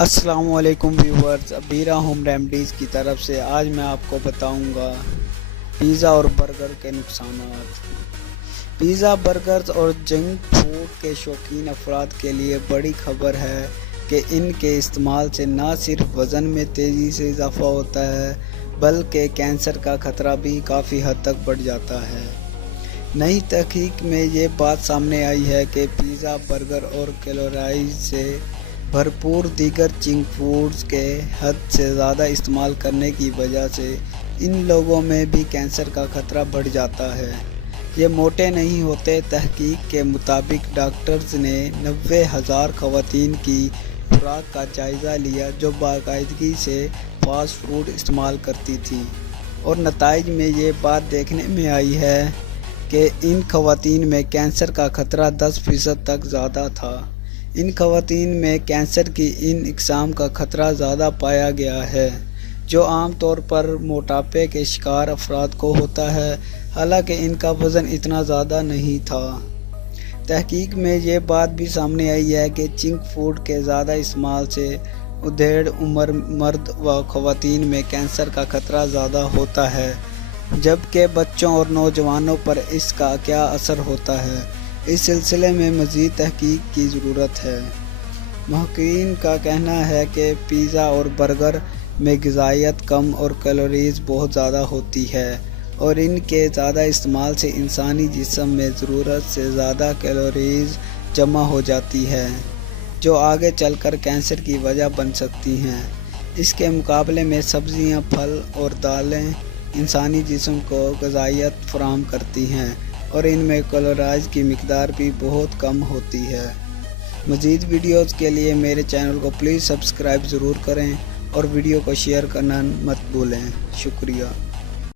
السلام علیکم viewers, ابیرہ home remedies کی طرف سے آج میں آپ کو بتاؤں گا پیزا اور برگر کے نقصانات۔ پیزا، برگرز اور جنک فوڈ کے شوقین افراد کے لیے بڑی خبر ہے کہ ان کے استعمال سے نہ صرف وزن میں تیزی سے اضافہ ہوتا ہے بلکہ کینسر کا خطرہ بھی کافی حد تک بڑھ جاتا ہے۔ نئی تحقیق میں یہ بات سامنے آئی ہے کہ پیزا، برگر اور کیلوریز سے بھرپور دیگر جنک فوڈز کے حد سے زیادہ استعمال کرنے کی وجہ سے ان لوگوں میں بھی کینسر کا خطرہ بڑھ جاتا ہے۔ یہ موٹے نہیں ہوتے۔ تحقیق کے مطابق ڈاکٹرز نے 90,000 خواتین کی خوراک کا جائزہ لیا جو باقاعدگی سے فاسٹ فوڈ استعمال کرتی تھیں، اور نتائج میں یہ بات دیکھنے میں آئی ہے کہ ان خواتین میں کینسر کا خطرہ 10% تک زیادہ تھا۔ ان خواتین میں کینسر کی ان اقسام کا خطرہ زیادہ پایا گیا ہے جو عام طور پر موٹاپے کے شکار افراد کو ہوتا ہے، حالانکہ ان کا وزن اتنا زیادہ نہیں تھا۔ تحقیق میں یہ بات بھی سامنے آئی ہے کہ جنک فوڈ کے زیادہ استعمال سے ادھیڑ عمر مرد و خواتین میں کینسر کا خطرہ زیادہ ہوتا ہے، جبکہ بچوں اور نوجوانوں پر اس کا کیا اثر ہوتا ہے، اس سلسلے میں مزید تحقیق کی ضرورت ہے۔ محققین کا کہنا ہے کہ پیزا اور برگر میں غذائیت کم اور کیلوریز بہت زیادہ ہوتی ہے، اور ان کے زیادہ استعمال سے انسانی جسم میں ضرورت سے زیادہ کیلوریز جمع ہو جاتی ہے جو آگے چل کر کینسر کی وجہ بن سکتی ہیں۔ اس کے مقابلے میں سبزیاں، پھل اور دالیں انسانی جسم کو غذائیت فراہم کرتی ہیں، اور ان میں کیلوریز کی مقدار بھی بہت کم ہوتی ہے۔ مزید ویڈیوز کے لیے میرے چینل کو پلیز سبسکرائب ضرور کریں اور ویڈیو کو شیئر کرنا مت بھولیں۔ شکریہ۔